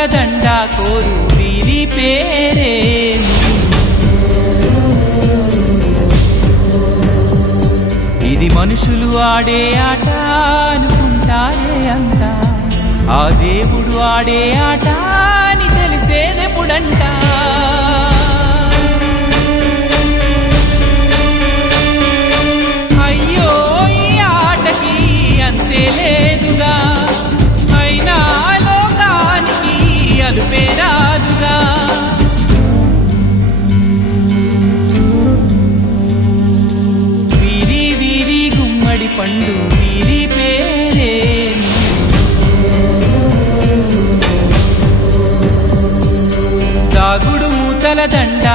మూతల దండ కోరు వీరి పేరే. ఇది మనుషులు ఆడే ఆట అనుకుంటారే అంతా, ఆ దేవుడు ఆడే ఆట అని తెలిసేదెప్పుడంట. అయ్యో ఈ ఆటకి అంతే లేదుగా, అయినా లోకానికి అలుపే రాదుగా. వీరి వీరి గుమ్మడి పండు వీరి పేరే. దాగుడు మూతల దండ